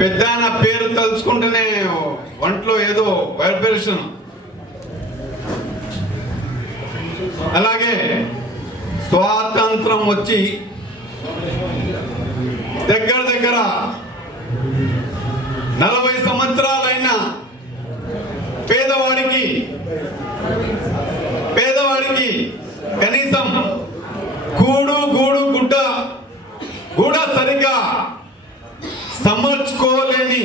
పెద్దాయన పేరు తలుచుకుంటేనే ఒంట్లో ఏదో వైబ్రేషన్. అలాగే స్వాతంత్రం వచ్చి దగ్గర 40 సంవత్సరాలైన పేదవాడికి కనీసం గూడు గుడ్డ కూడా సరిగా సమర్చుకోలేని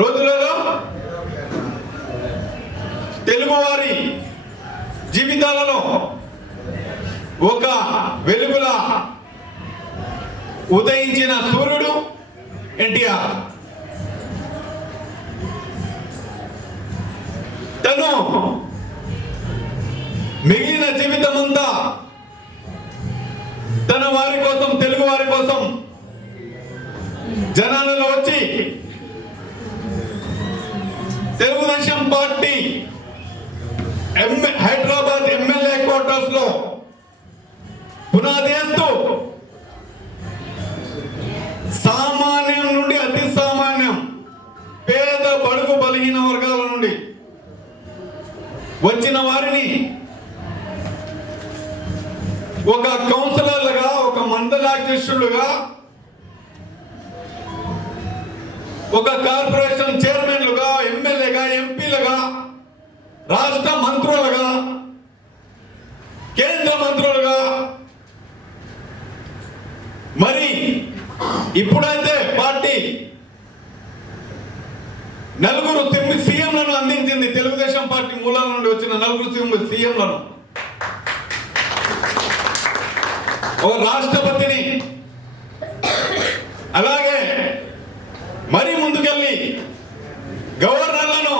రోజులలో తెలుగువారి జీవితాలలో ఒక వెలుగులా ఉదయించిన సూర్యుడు ఎన్టీఆర్. తను మిగిలిన జీవితం అంతా తన వారి కోసం, తెలుగు వారి కోసం జనాలలో వచ్చి Telugu Desam party Hyderabad MLA quarters లో పునాది వేస్తూ సామాన్యం నుండి అతి సామాన్యం, పేద బడుగు బలహీన వర్గాల నుండి వచ్చిన వారిని ఒక కౌన్సిలర్లుగా, ఒక మండలాధ్యక్షులుగా, ఒక కార్పొరేషన్ చైర్మన్లుగా, ఎమ్మెల్యేగా, ఎంపీలుగా, రాష్ట్ర మంత్రులుగా, కేంద్ర మంత్రులుగా, మరి ఇప్పుడైతే పార్టీ 4 సీఎంలను అందించింది. తెలుగుదేశం పార్టీ మూలాల నుండి వచ్చిన 4 సీఎంలను, ఒక రాష్ట్రపతిని, అలాగే మరీ ముందుకెళ్ళి గవర్నర్లను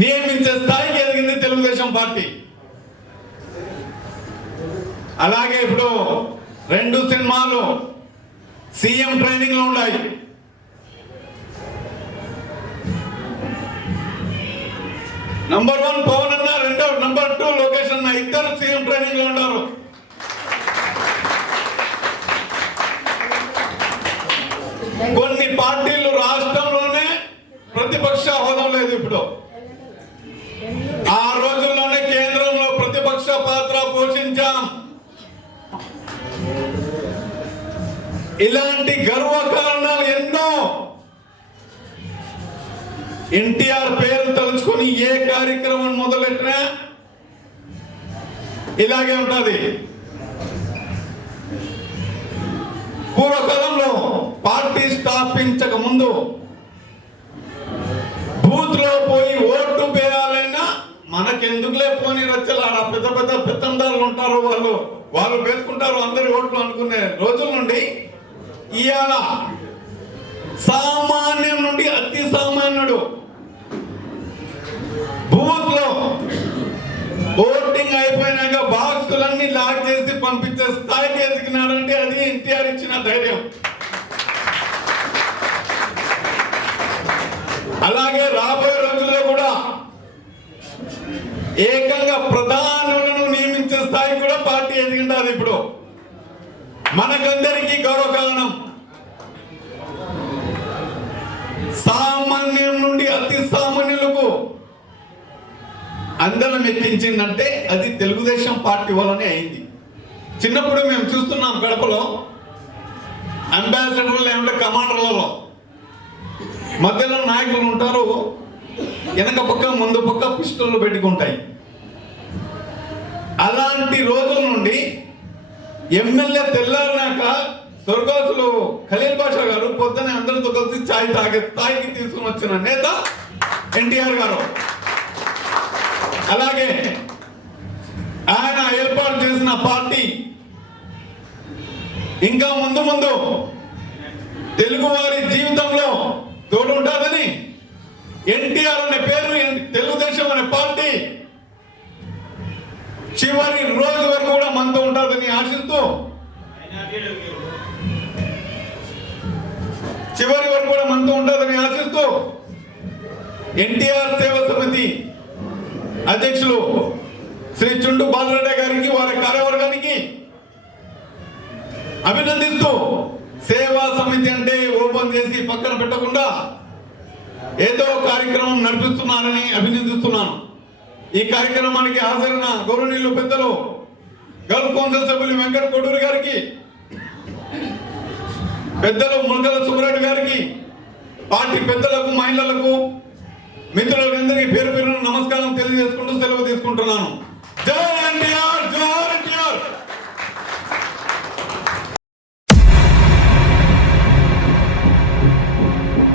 నియమించే స్థాయికి ఎదిగింది తెలుగుదేశం పార్టీ. అలాగే ఇప్పుడు 2 సినిమాలు సీఎం ట్రైనింగ్ లో ఉన్నాయి. నంబర్ 1 పవన్ అన్న, నంబర్ 2 లోకేష్ అన్న, ఇద్దరు సీఎం ట్రైనింగ్ లో ఉన్నారు. కొన్ని పార్టీలు రాష్ట్రంలోనే ప్రతిపక్ష హోదా లేదు. ఇప్పుడు ఆ రోజుల్లోనే కేంద్రంలో ప్రతిపక్ష పాత్ర పోషించాం. ఇలాంటి గర్వ కారణాలు ఎన్నో. ఎన్టీఆర్ పేరు తలుచుకొని ఏ కార్యక్రమం మొదలెట్టినా ఇలాగే ఉంటుంది. పూర్వకాలంలో పార్టీ స్థాపించక ముందు బూత్ లో పోయి ఓటు వేయాలైనా మనకెందుకులే పోని రచ్చలాడ, పెద్ద పెత్తందారులు ఉంటారు, వాళ్ళు వేసుకుంటారు అందరి ఓట్లు అనుకునే రోజుల నుండి ఇవాళ సామాన్యం నుండి అతి సామాన్యుడు బూత్ లో ఓటింగ్ అయిపోయినాక బాక్సులన్నీ లాక్ చేసి పంపించే స్థాయికి ఎదిగినారంటే అది ఎన్టీఆర్ ఇచ్చిన ధైర్యం. అలాగే రాబోయే రోజుల్లో కూడా ఏకంగా ప్రధానులను నియమించే స్థాయికి కూడా పార్టీ ఎదిగింది. ఇప్పుడు మనకందరికీ గౌరవ కారణం. సామాన్యం నుండి అతి సామాన్యులకు అందరం ఎక్కించిందంటే అది తెలుగుదేశం పార్టీ వల్లనే అయింది. చిన్నప్పుడు మేము చూస్తున్నాం గడపలో అంబాసిడర్లు లేకుంటే కమాండర్లలో మధ్యలో నాయకులు ఉంటారు, వెనక పక్క ముందు పక్క పిస్టల్లు పెట్టుకుంటాయి. అలాంటి రోజుల నుండి ఎమ్మెల్యే తెల్లారినాక స్వర్గవాసులు ఖలీల్ బాషా గారు పొద్దునే అందరితో కలిసి ఛాయ్ తాగే స్థాయికి తీసుకుని వచ్చిన నేత ఎన్టీఆర్ గారు. అలాగే ఆయన ఏర్పాటు చేసిన పార్టీ ఇంకా ముందు తెలుగువారి జీవితంలో తోడుంటుందని ఎన్టీఆర్ అనే పేరు, తెలుగుదేశం అనే పార్టీ చివరి రోజు వరకు కూడా మనతో ఉంటుందని ఆశిస్తూ, ఎన్టీఆర్ సేవ సమితి అధ్యక్షులు శ్రీ చుండు బాలరెడ్డి గారికి, వారి కార్యవర్గానికి అభినందిస్తూ సేవా సమితి అంటే ఓపెన్ చేసి పక్కన పెట్టకుండా ఏదో కార్యక్రమం నడిపిస్తున్నారని అభినందిస్తున్నాను. ఈ కార్యక్రమానికి హాజరైన గౌరవనీయులు పెద్దలు గల్ఫ్ కౌన్సిల్ సభ్యులు వెంకట కోడూరు గారికి, పెద్దలు ములకల సుబ్బారెడ్డి గారికి, పార్టీ పెద్దలకు, మహిళలకు, మిత్రులందరికీ పేరు పేరున నమస్కారం తెలియజేసుకుంటూ సెలవు తీసుకుంటున్నాను. జై ఎన్టీఆర్.